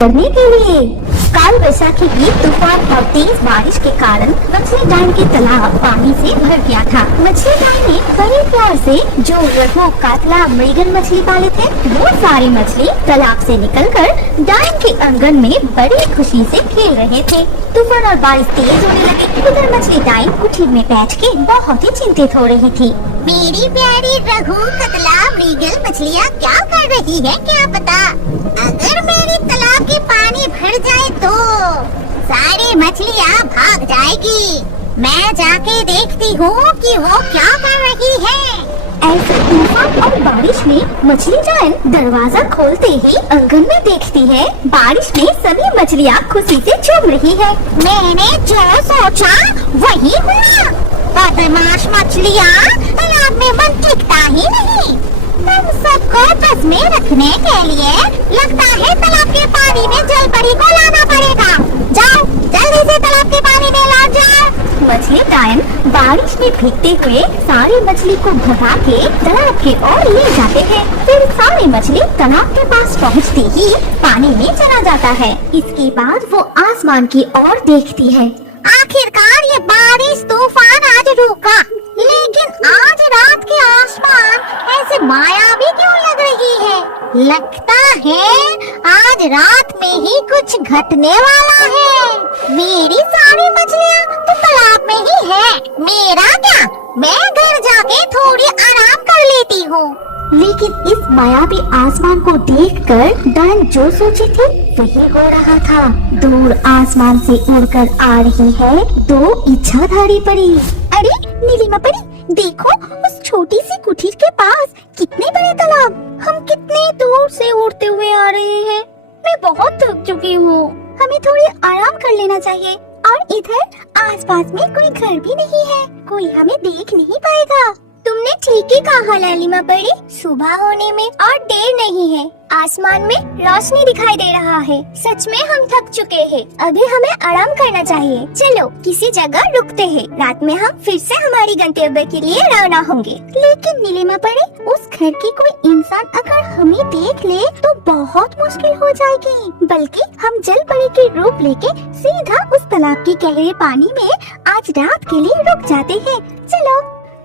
करने के लिए। काल वैशाखी की तूफान और तेज बारिश के कारण मछली डाइन के तालाब पानी से भर गया था। मछली डाइन ने बड़े प्यार से जो रघु, कातला, मृगल मछली पाले थे, वो सारी मछली तालाब से निकलकर डाइन के आंगन में बड़ी खुशी से खेल रहे थे। तूफान और बारिश तेज होने लगी। उधर मछली डाइन कुटीर में बैठ के बहुत ही चिंतित हो रही थी। मेरी प्यारी रघु, कतला, मृगल मछलियाँ क्या कर रही है क्या पता। अगर मेरे तालाब के पानी भर जाए तो सारी मछलियाँ भाग जाएगी। मैं जाके देखती हूँ कि वो क्या कर रही है। ऐसे तूफान और बारिश में मछली डाइन दरवाजा खोलते ही आंगन में देखती है बारिश में सभी मछलियाँ खुशी से झूम रही है। मैंने जो सोचा वही हुआ। बदमाश मछलियाँ, तालाब में मन टिकता ही नहीं। तुम सबको बस में रखने के लिए लगता है तालाब के पानी में जल परी को लाना पड़ेगा। जाओ जल्दी से तालाब के पानी में ला जाओ। मछली डाइन बारिश में भीगते हुए सारी मछली को भगा के तालाब की ओर ले जाते हैं। फिर सारी मछली तालाब के पास पहुंचते ही पानी में चला जाता है। इसके बाद वो आसमान की ओर देखती है। आखिरकार ये बारिश तूफान आज रुका, लेकिन आज रात के आसमान ऐसे मायावी क्यों लग रही है। लगता है आज रात में ही कुछ घटने वाला है। मेरी सारी मछलियाँ तो तालाब में ही है। मेरा क्या, मैं घर जाके थोड़ी आराम कर लेती हूँ। लेकिन इस मायावी आसमान को देखकर डाइन जो सोची थी वही हो रहा था। दूर आसमान से उड़कर आ रही है दो इच्छाधारी परी। अरे नीलिमा परी, देखो उस छोटी सी कुटीर के पास कितने बड़े तालाब। हम कितने दूर से उड़ते हुए आ रहे हैं। मैं बहुत थक चुकी हूँ। हमें थोड़ी आराम कर लेना चाहिए। और इधर आसपास में कोई घर भी नहीं है, कोई हमें देख नहीं पाएगा। तुमने ठीक ही कहा लालिमा परी, सुबह होने में और देर नहीं है। आसमान में रोशनी दिखाई दे रहा है। सच में हम थक चुके हैं। अभी हमें आराम करना चाहिए। चलो किसी जगह रुकते हैं। रात में हम फिर से हमारी गंतव्य के लिए रवाना होंगे। लेकिन नीलिमा परी, उस घर की कोई इंसान अगर हमें देख ले तो बहुत मुश्किल हो जाएगी। बल्कि हम जल परी के रूप लेके सीधा उस तालाब के गहरे पानी में आज रात के लिए रुक जाते हैं। चलो।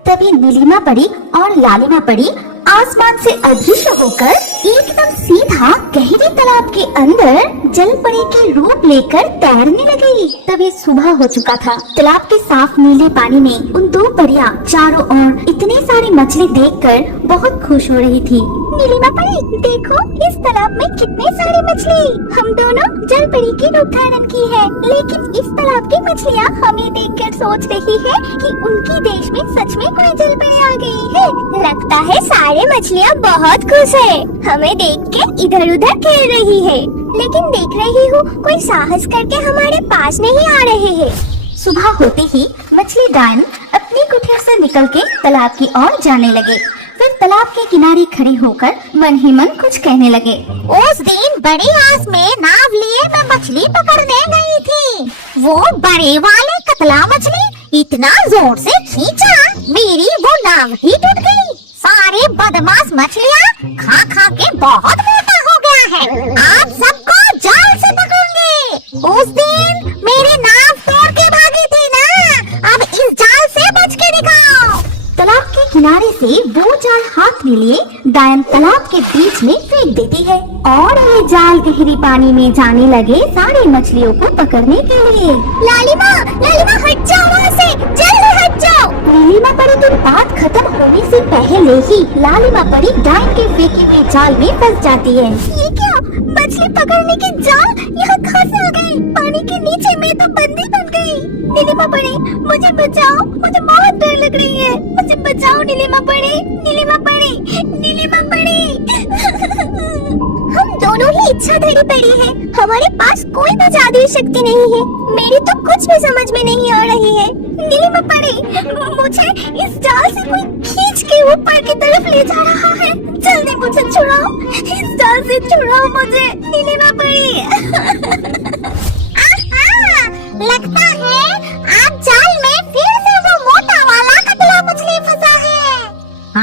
तभी नीलिमा परी और लालिमा परी आसमान से अदृश्य होकर एकदम सीधा गहरे तालाब के अंदर जल परी के रूप लेकर तैरने लगी। तभी सुबह हो चुका था। तालाब के साफ नीले पानी में उन दो परियां चारों ओर इतने सारी मछली देखकर बहुत खुश हो रही थी। नीलिमा परी, देखो इस तालाब में कितने सारी मछली। हम दोनों जल परी की रूप धारण की है, लेकिन इस तालाब की मछलियाँ हमें देखकर सोच रही है कि उनकी देश में सच में कोई जल परी आ गई है। लगता है सारे मछलियाँ बहुत खुश है। हमें देख के इधर उधर खेल रही है, लेकिन देख रही हूँ कोई साहस करके हमारे पास नहीं आ रहे हैं। सुबह होते ही मछली डाइन अपनी कुटीर से निकल के तालाब की ओर जाने लगे। फिर तालाब के किनारे खड़े होकर मन ही मन कुछ कहने लगे। उस दिन बड़ी आस में नाव लिए मैं मछली पकड़ने गई थी। वो बड़े वाले कतला मछली इतना जोर से खींचा, मेरी वो नाव ही टूट गई। सारे बदमाश मछलियाँ खा खा के बहुत मोटा हो गया है। आप सबको जाल से पकड़ूंगी। उस दिन मेरी नाव तोड़ के भागी थी ना, अब इस जाल से बच के दिखाओ। तालाब के किनारे से वो जाल हाथ में लिए डाइन तालाब के बीच में फेंक देती है और ये जाल गहरी पानी में जाने लगे सारी मछलियों को पकड़ने के लिए। लालिमा, लालिमा हट जाओ वहाँ से, जल्दी हट जाओ। नीलिमा परी की बात खत्म होने से पहले ही लालिमा परी डाइन के फेंके हुए जाल में फंस जाती है। ये क्या, मछली पकड़ने की जाल यहाँ फंस आ गई। पानी के नीचे में तो बंदी बन गई। नीलिमा परी, मुझे बचाओ, मुझे बहुत डर लग रही है। मुझे बचाओ नीलिमा परी, नीलिमा परी, नीलिमा परी। हम दोनों ही इच्छाधारी परी हैं। हमारे पास कोई भी जादुई शक्ति नहीं है। मेरी तो कुछ भी समझ में नहीं आ रही है। नीलिमा परी, मुझे इस जाल से कोई खींच के ऊपर की तरफ ले जा रहा है। जल्दी मुझे छुड़ाओ, इस जाल से छुड़ाओ मुझे नीलिमा परी। लगता है आज जाल में फिर से वो मोटा वाला कतला मछली फंसा है।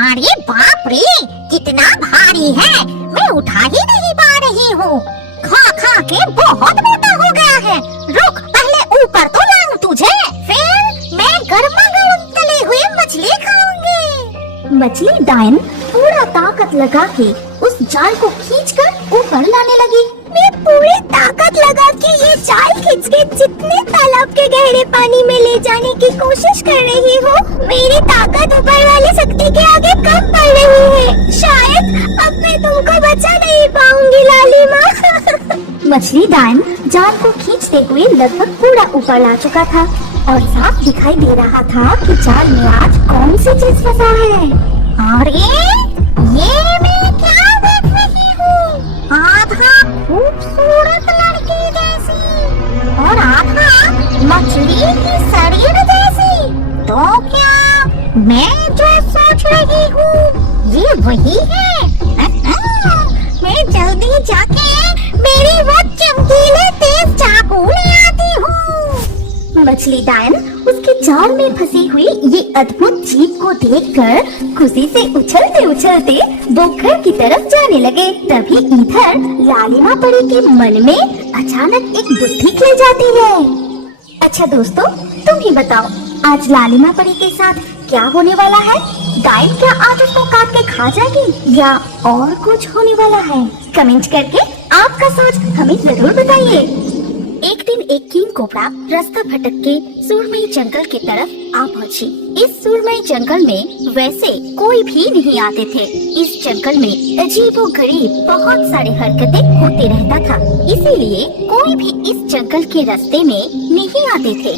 अरे बाप रे, कितना भारी है, मैं उठा ही नहीं पा रही हूँ। खा खा के बहुत मोटा हो गया है। रुक, पहले ऊपर तो लाऊं तुझे, फिर मैं गर्मा गर्म तले हुए मछली खाऊंगी। मछली डायन पूरा ताकत लगा के उस जाल को खींचकर ऊपर लाने लगी। मैं पूरी ताकत लगा के ये जाल खींच के जितने तालाब के गहरे पानी में ले जाने की कोशिश कर रही हूँ, मेरी ताकत ऊपर वाली शक्ति के आगे कम पड़ रही है। शायद अब मैं तुमको बचा नहीं पाऊंगी लालिमा। मछली डायन जाल को खींचते हुए लगभग पूरा ऊपर ला चुका था और साफ दिखाई दे रहा था कि जाल में आज कौन सी चीज फंसा है। और ये मैं क्या देख रही हूँ? आधा खूबसूरत लड़की जैसी और आधा मछली की शरीर जैसी। तो क्या मैं जो सोच रही हूँ ये वही है? मैं जल्दी जाके मेरी वो चमकीले तेज चाकू ले आती हूँ। मछली डायन उसके जाल में फंसी हुई ये अद्भुत जीव को देखकर खुशी से उछलते उछलते वो घर की तरफ जाने लगे। तभी इधर लालिमा परी के मन में अचानक एक बुद्धि खिल जाती है। अच्छा दोस्तों, तुम ही बताओ आज लालिमा परी के साथ क्या होने वाला है? डायन क्या आज उसको काट के खा जाएगी या और कुछ होने वाला है? कमेंट करके आपका सोच हमें जरूर बताइए। एक दिन एक किंग कोबरा रास्ता भटक के सुरमई जंगल की तरफ आ पहुंची। इस सुरमई जंगल में वैसे कोई भी नहीं आते थे। इस जंगल में अजीबोगरीब बहुत सारी हरकतें होते रहता था, इसीलिए कोई भी इस जंगल के रास्ते में नहीं आते थे।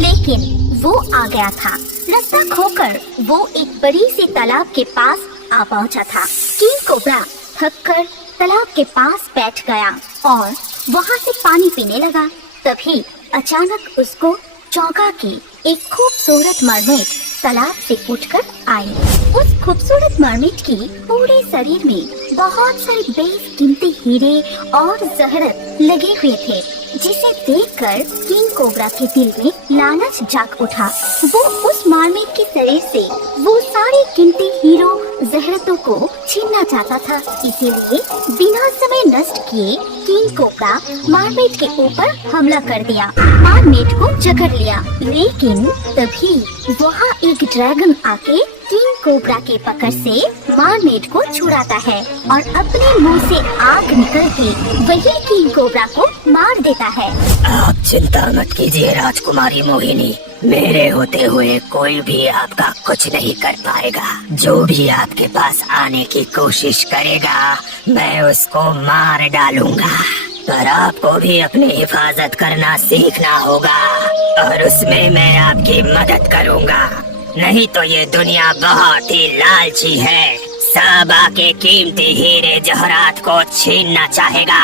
लेकिन वो आ गया था। रास्ता खोकर वो एक बड़ी सी तालाब के पास आ पहुंचा था। किंग कोबरा थक कर तालाब के पास बैठ गया और वहाँ से पानी पीने लगा। तभी अचानक उसको चौंका कि एक खूबसूरत मरमेड तालाब से उठकर आई। उस खूबसूरत मरमेड की पूरे शरीर में बहुत सारे बेशकीमती हीरे और जहरत लगे हुए थे, जिसे देखकर किंग कोबरा के दिल में लालच जाग उठा। वो उस मरमेड के शरीर से वो सारे कीमती हीरो जहरतों को छीनना चाहता था। इसीलिए बिना समय नष्ट किए किंग कोबरा मरमेड के ऊपर हमला कर दिया, मरमेड को जकड़ लिया। लेकिन तभी वहाँ एक ड्रैगन आके किंग कोबरा के पकड़ से मरमेड को छुड़ाता है और अपने मुंह से आग निकल के वही किंग कोबरा को मार देता है। आप चिंता मत कीजिए राजकुमारी मोहिनी, मेरे होते हुए कोई भी आपका कुछ नहीं कर पाएगा। जो भी आपके पास आने की कोशिश करेगा मैं उसको मार डालूंगा। पर आपको भी अपनी हिफाजत करना सीखना होगा और उसमें मैं आपकी मदद करूंगा। नहीं तो ये दुनिया बहुत ही लालची है, सब आके कीमती हीरे जवाहरात को छीनना चाहेगा।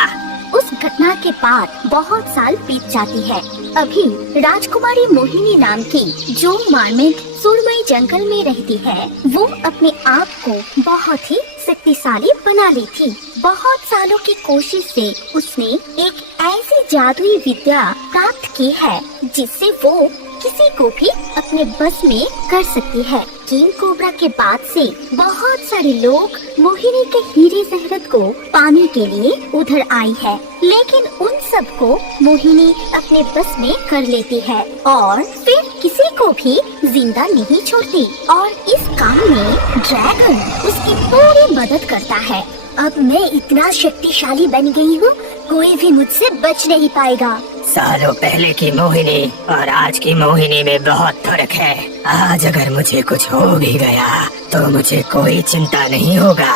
उस घटना के बाद बहुत साल बीत जाती है। अभी राजकुमारी मोहिनी नाम की जो मरमेड सुरमई जंगल में रहती है, वो अपने आप को बहुत ही शक्तिशाली बना ली थी। बहुत सालों की कोशिश से उसने एक ऐसी जादुई विद्या प्राप्त की है जिससे वो किसी को भी अपने बस में कर सकती है। किंग कोबरा के बाद से बहुत सारे लोग मोहिनी के हीरे जहरत को पाने के लिए उधर आई है, लेकिन उन सबको मोहिनी अपने बस में कर लेती है और फिर किसी को भी जिंदा नहीं छोड़ती। और इस काम में ड्रैगन उसकी पूरी मदद करता है। अब मैं इतना शक्तिशाली बन गई हूँ, कोई भी मुझसे बच नहीं पाएगा। सालों पहले की मोहिनी और आज की मोहिनी में बहुत फर्क है। आज अगर मुझे कुछ हो भी गया तो मुझे कोई चिंता नहीं होगा।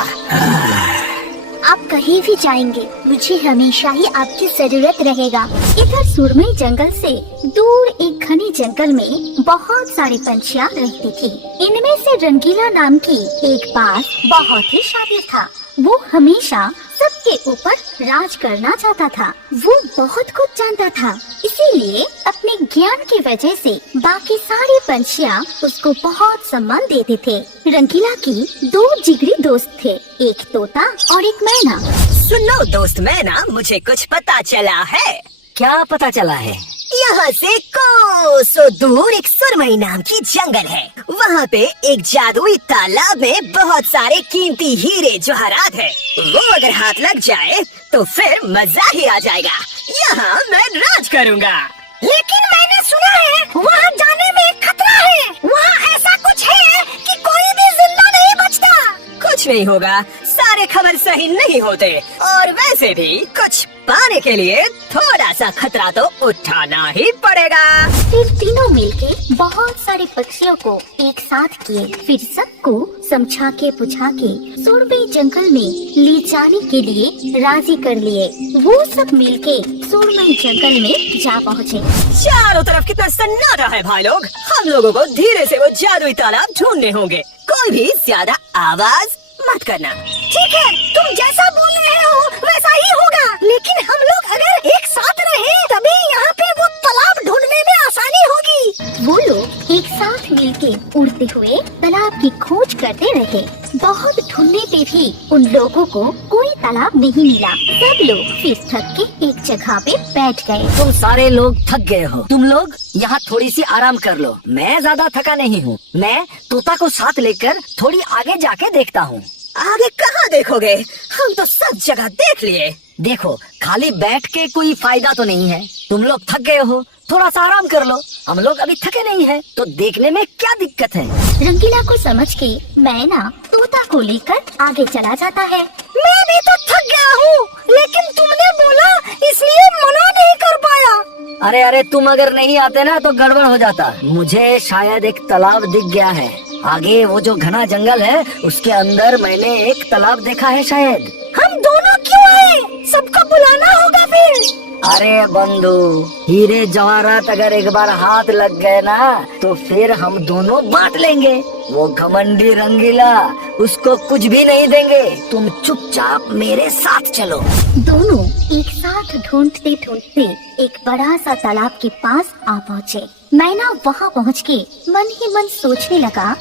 आप कहीं भी जाएंगे, मुझे हमेशा ही आपकी जरूरत रहेगा। इधर सुरमई जंगल से दूर एक घने जंगल में बहुत सारी पंछियाँ रहती थी। इनमें से रंगीला नाम की एक बाघ बहुत ही शातिर था। वो हमेशा सबके ऊपर राज करना चाहता था। वो बहुत कुछ जानता था, इसीलिए अपने ज्ञान की वजह से बाकी सारे पंछियाँ उसको बहुत सम्मान देते थे। रंगीला की दो जिगरी दोस्त थे, एक तोता और एक मैना। सुनो दोस्त मैना, मुझे कुछ पता चला है। क्या पता चला है? यहाँ से कोसों दूर एक सुरमई नाम की जंगल है। वहाँ पे एक जादुई तालाब में बहुत सारे कीमती हीरे जवाहरात है। वो अगर हाथ लग जाए तो फिर मजा ही आ जाएगा। यहाँ मैं राज करूँगा। लेकिन मैंने सुना है वहाँ जाने में खतरा है। वहाँ ऐसा कुछ है कि कोई भी जिंदा नहीं बचता। कुछ नहीं होगा, सारे खबर सही नहीं होते, और वैसे भी कुछ पाने के लिए थोड़ा सा खतरा तो उठाना ही पड़ेगा। फिर तीनों मिलके बहुत सारे पक्षियों को एक साथ किए, फिर सबको समझा के बुझा के सुरमई जंगल में ले जाने के लिए राजी कर लिए। वो सब मिलके सुरमई जंगल में जा पहुँचे। चारों तरफ कितना सन्नाटा है भाई लोग। हम लोगों को धीरे से वो जादुई तालाब ढूंढने होंगे। कोई भी ज्यादा आवाज मत करना। ठीक है, तुम जैसा बोल रहे हो वैसा ही होगा। लेकिन हम लोग अगर एक साथ रहे तभी यहाँ पे वो तालाब ढूंढने में आसानी होगी। वो लोग एक साथ मिलके उड़ते हुए तालाब की खोज करते रहे। बहुत ढूंढने पे भी उन लोगों को कोई तालाब नहीं मिला। सब लोग फिर थक के एक जगह पे बैठ गए। तुम सारे लोग थक गए हो, तुम लोग यहाँ थोड़ी सी आराम कर लो। मैं ज्यादा थका नहीं हूँ। मैं तोता को साथ लेकर थोड़ी आगे जाके देखता हूँ। आगे कहाँ देखोगे? हम तो सब जगह देख लिए। देखो, खाली बैठ के कोई फायदा तो नहीं है। तुम लोग थक गए हो, थोड़ा सा आराम कर लो। हम लोग अभी थके नहीं हैं, तो देखने में क्या दिक्कत है? रंगीला को समझ के मैना तोता को लेकर आगे चला जाता है। मैं भी तो थक गया हूँ, लेकिन तुमने बोला इसलिए मना नहीं कर पाया। अरे अरे, तुम अगर नहीं आते ना तो गड़बड़ हो जाता। मुझे शायद एक तालाब दिख गया है। आगे वो जो घना जंगल है उसके अंदर मैंने एक तालाब देखा है शायद। हम दोनों क्यों आए? सबको बुलाना होगा फिर। अरे बंधु, हीरे जवाहरात अगर एक बार हाथ लग गए ना तो फिर हम दोनों बांट लेंगे। वो घमंडी रंगीला, उसको कुछ भी नहीं देंगे। तुम चुपचाप मेरे साथ चलो। दोनों एक साथ ढूंढते ढूंढते एक बड़ा सा तालाब के पास आ पहुँचे। मैना वहाँ पहुँच के मन ही मन सोचने लगा,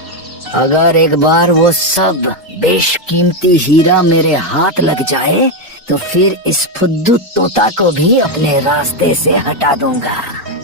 अगर एक बार वो सब बेशकीमती हीरा मेरे हाथ लग जाए तो फिर इस फुद्दू तोता को भी अपने रास्ते से हटा दूंगा।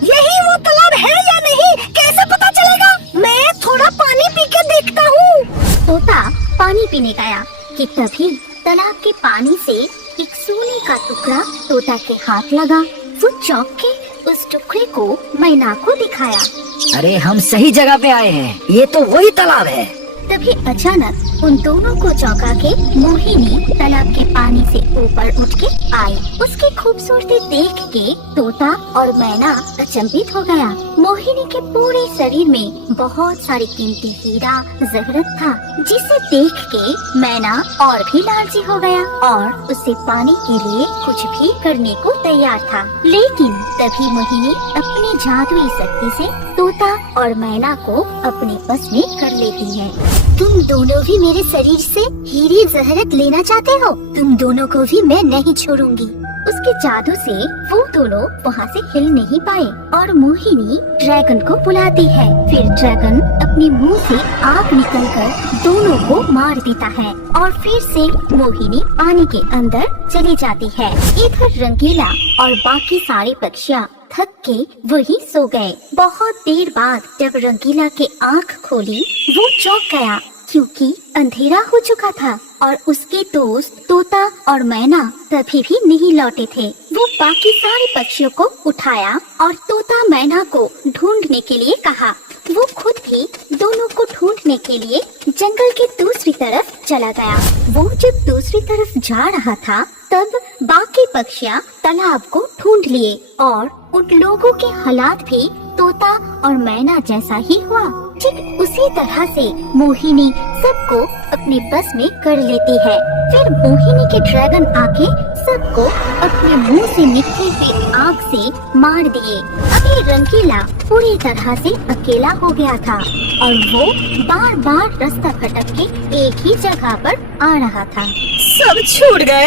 यही वो तालाब है या नहीं कैसे पता चलेगा? मैं थोड़ा पानी पी के देखता हूँ। तोता पानी पीने गया कि तभी तालाब के पानी से एक सोने का टुकड़ा तोता के हाथ लगा। वो चौंक के उस टुकड़े को मैना को दिखाया। अरे, हम सही जगह पे आए हैं, ये तो वही तालाब है। तभी अचानक उन दोनों को चौंका के मोहिनी तालाब के पानी से ऊपर उठ के आई। उसकी खूबसूरती देख के तोता और मैना अचंभित हो गया। मोहिनी के पूरे शरीर में बहुत सारी कीमती हीरा जहरत था, जिसे देख के मैना और भी लालची हो गया और उसे पाने के लिए कुछ भी करने को तैयार था। लेकिन तभी मोहिनी अपनी जादुई शक्ति से तोता और मैना को अपने बस में कर लेती है। तुम दोनों भी मेरे शरीर से हीरे जहरत लेना चाहते हो? तुम दोनों को भी मैं नहीं छोड़ूंगी। उसके जादू से वो दोनों वहाँ से हिल नहीं पाए और मोहिनी ड्रैगन को बुलाती है। फिर ड्रैगन अपने मुंह से आग निकलकर दोनों को मार देता है और फिर से मोहिनी पानी के अंदर चली जाती है। इधर रंगीला और बाकी सारे पक्षियाँ थक के वही सो गए। बहुत देर बाद जब रंगीला के आँख खोली वो चौंक गया, क्योंकि अंधेरा हो चुका था और उसके दोस्त तोता और मैना तभी भी नहीं लौटे थे। वो बाकी सारे पक्षियों को उठाया और तोता मैना को ढूंढने के लिए कहा। वो खुद भी दोनों को ढूंढने के लिए जंगल की दूसरी तरफ चला गया। वो जब दूसरी तरफ जा रहा था तब बाकी पक्षियाँ तालाब को ढूंढ लिए और उन लोगों के हालात भी तोता और मैना जैसा ही हुआ। ठीक उसी तरह से मोहिनी सबको अपने बस में कर लेती है। फिर मोहिनी के ड्रैगन आके सबको अपने मुंह से निकली हुई आग से मार दिए। अभी रंगीला पूरी तरह से अकेला हो गया था और वो बार बार रास्ता भटक के एक ही जगह पर आ रहा था। सब छूट गए,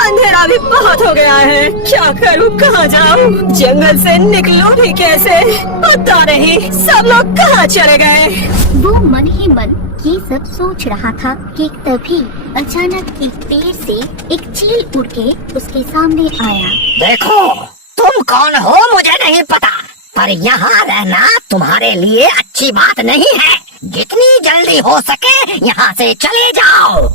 अंधेरा भी बहुत हो गया है। क्या करूं, कहाँ जाऊं? जंगल से निकलूं भी कैसे पता नहीं। सब लोग कहाँ चले गए? वो मन ही मन ये सब सोच रहा था कि तभी अचानक एक पेड़ से एक चील उड़ के उसके सामने आया। देखो, तुम कौन हो मुझे नहीं पता, पर यहाँ रहना तुम्हारे लिए अच्छी बात नहीं है। जितनी जल्दी हो सके यहाँ से चले जाओ।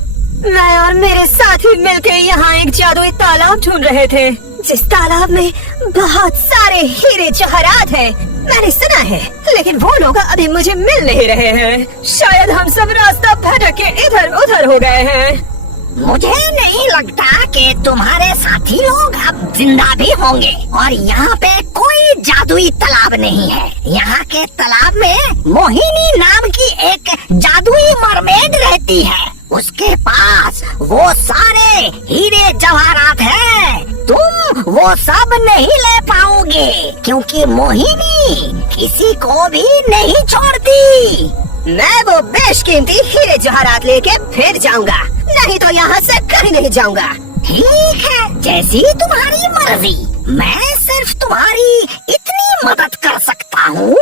मैं और मेरे साथी मिलके यहाँ एक जादुई तालाब ढूंढ रहे थे। जिस तालाब में बहुत सारे हीरे जवाहरात हैं। मैंने सुना है, लेकिन वो लोग अभी मुझे मिल नहीं रहे हैं। शायद हम सब रास्ता भटक के इधर उधर हो गए हैं। मुझे नहीं लगता कि तुम्हारे साथी लोग अब जिंदा भी होंगे। और यहाँ पे कोई जादुई तालाब नहीं है। यहाँ के तालाब में मोहिनी नाम की एक जादुई मरमेड रहती है। उसके पास वो सारे हीरे जवाहरात हैं। तुम वो सब नहीं ले पाओगे, क्योंकि मोहिनी किसी को भी नहीं छोड़ती। मैं वो बेशकीमती हीरे जवाहरात लेके फिर जाऊंगा, नहीं तो यहाँ से कहीं नहीं जाऊंगा। ठीक है, जैसी तुम्हारी मर्जी। मैं सिर्फ तुम्हारी इतनी मदद कर सकता हूँ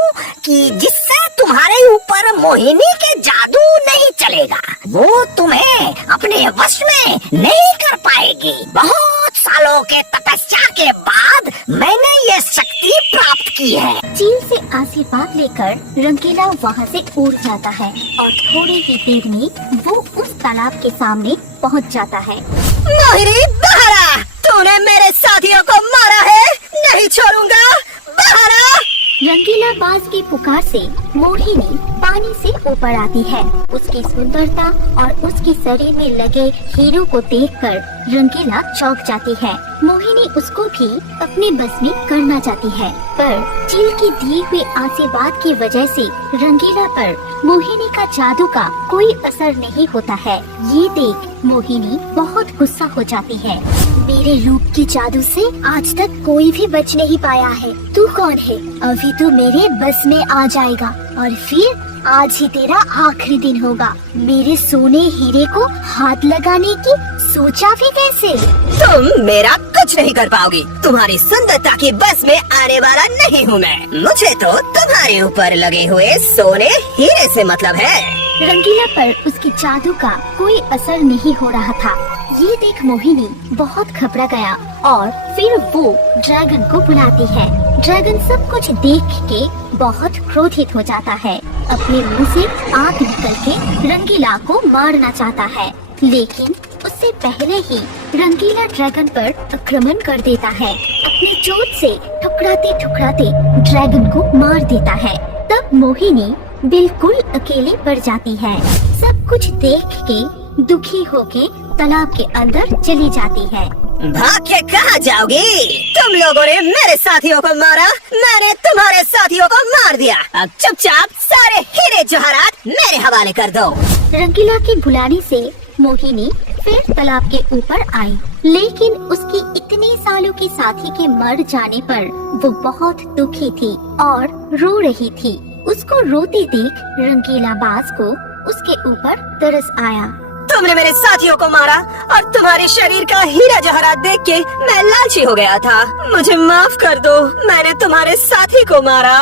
कि जिससे तुम्हारे ऊपर मोहिनी के जादू नहीं चलेगा। वो तुम्हें अपने वश में नहीं कर पाएगी। बहुत सालों के तपस्या के बाद मैंने ये शक्ति प्राप्त की है। चील से आशीर्वाद लेकर रंगीला वहाँ से उड़ जाता है और थोड़ी ही देर में वो उस तालाब के सामने पहुँच जाता है। मोहिनी बाहर आ! तूने मेरे साथियों को मारा है, नहीं छोड़ूंगा। बाहर आ! रंगीला बाज की पुकार से मोहिनी पानी से ऊपर आती है। उसकी सुंदरता और उसके शरीर में लगे हीरों को देखकर रंगीला चौंक जाती है। मोहिनी उसको भी अपने बस में करना चाहती है, पर चील की दिए हुए आशीर्वाद की वजह से रंगीला पर मोहिनी का जादू का कोई असर नहीं होता है। ये देख मोहिनी बहुत गुस्सा हो जाती है। मेरे रूप के जादू से आज तक कोई भी बच नहीं पाया है। तू कौन है? अभी तू मेरे बस में आ जाएगा और फिर आज ही तेरा आखिरी दिन होगा। मेरे सोने हीरे को हाथ लगाने की सोचा भी कैसे? तुम मेरा कुछ नहीं कर पाओगी। तुम्हारी सुंदरता की बस में आने वाला नहीं हूँ मैं। मुझे तो तुम्हारे ऊपर लगे हुए सोने हीरे से मतलब है। रंगीला पर उसके जादू का कोई असर नहीं हो रहा था। ये देख मोहिनी बहुत घबरा गया और फिर वो ड्रैगन को बुलाती है। ड्रैगन सब कुछ देख के बहुत क्रोधित हो जाता है। अपने मुंह से आग निकल के रंगीला को मारना चाहता है, लेकिन उससे पहले ही रंगीला ड्रैगन पर आक्रमण कर देता है। अपनी चोट से ठुकराते ठुकराते ड्रैगन को मार देता है। तब मोहिनी बिल्कुल अकेली पड़ जाती है। सब कुछ देख के दुखी होके तालाब के अंदर चली जाती है। भाग के कहाँ जाओगी? तुम लोगों ने मेरे साथियों को मारा, मैंने तुम्हारे साथियों को मार दिया। अब चुपचाप सारे हीरे जवाहरात मेरे हवाले कर दो। रंगीला के बुलाने से मोहिनी फिर तालाब के ऊपर आई, लेकिन उसकी इतने सालों की साथी के मर जाने पर वो बहुत दुखी थी और रो रही थी। उसको रोते देख रंगीला बाज को उसके ऊपर तरस आया। तुमने मेरे साथियों को मारा और तुम्हारे शरीर का हीरा जवाहरात देख के मैं लालची हो गया था। मुझे माफ कर दो, मैंने तुम्हारे साथी को मारा।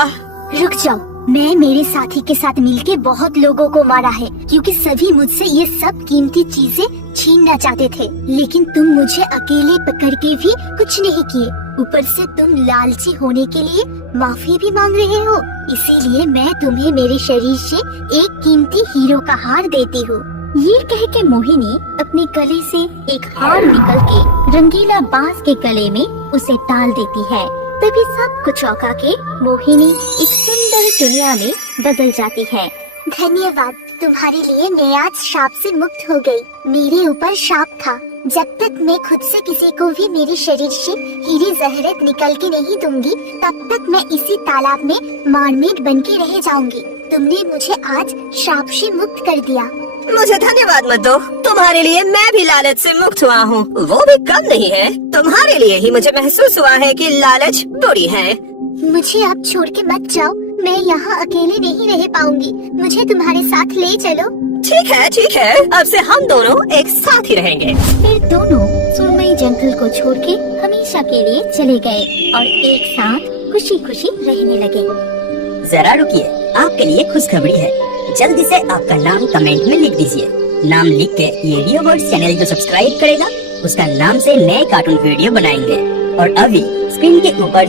रुक जाओ, मैं मेरे साथी के साथ मिलके बहुत लोगों को मारा है, क्योंकि सभी मुझसे ये सब कीमती चीजें छीनना चाहते थे, लेकिन तुम मुझे अकेले पकड़ के भी कुछ नहीं किए। ऊपर से तुम लालची होने के लिए माफी भी मांग रहे हो। इसीलिए मैं तुम्हें मेरे शरीर से एक कीमती हीरो का हार देती हूँ। ये कह के मोहिनी अपने गले से एक हार निकल के रंगीला बाज के गले में उसे डाल देती है। तभी सबको चौंका के मोहिनी एक सुंदर दुनिया में बदल जाती है। धन्यवाद, तुम्हारे लिए मैं आज श्राप से मुक्त हो गई। मेरे ऊपर श्राप था, जब तक मैं खुद से किसी को भी मेरे शरीर से हीरे जवाहरात निकल के नहीं दूंगी, तब तक मैं इसी तालाब में मरमेड बन के रह जाऊंगी। तुमने मुझे आज श्राप से मुक्त कर दिया। मुझे धन्यवाद मत दो, तुम्हारे लिए मैं भी लालच से मुक्त हुआ हूँ, वो भी कम नहीं है। तुम्हारे लिए ही मुझे महसूस हुआ है कि लालच बुरी है। मुझे आप छोड़ के मत जाओ, मैं यहाँ अकेले नहीं रह पाऊंगी। मुझे तुम्हारे साथ ले चलो। ठीक है, अब से हम दोनों एक साथ ही रहेंगे। फिर दोनों सुरमई जंगल को छोड़ के हमेशा के लिए चले गए और एक साथ खुशी खुशी रहने लगे। जरा रुकिए, आपके लिए खुशखबरी है। जल्दी से आपका नाम कमेंट में लिख दीजिए। नाम लिख के ये रियो वर्ड्स चैनल जो सब्सक्राइब करेगा, उसका नाम से नए कार्टून वीडियो बनाएंगे। और अभी स्क्रीन के ऊपर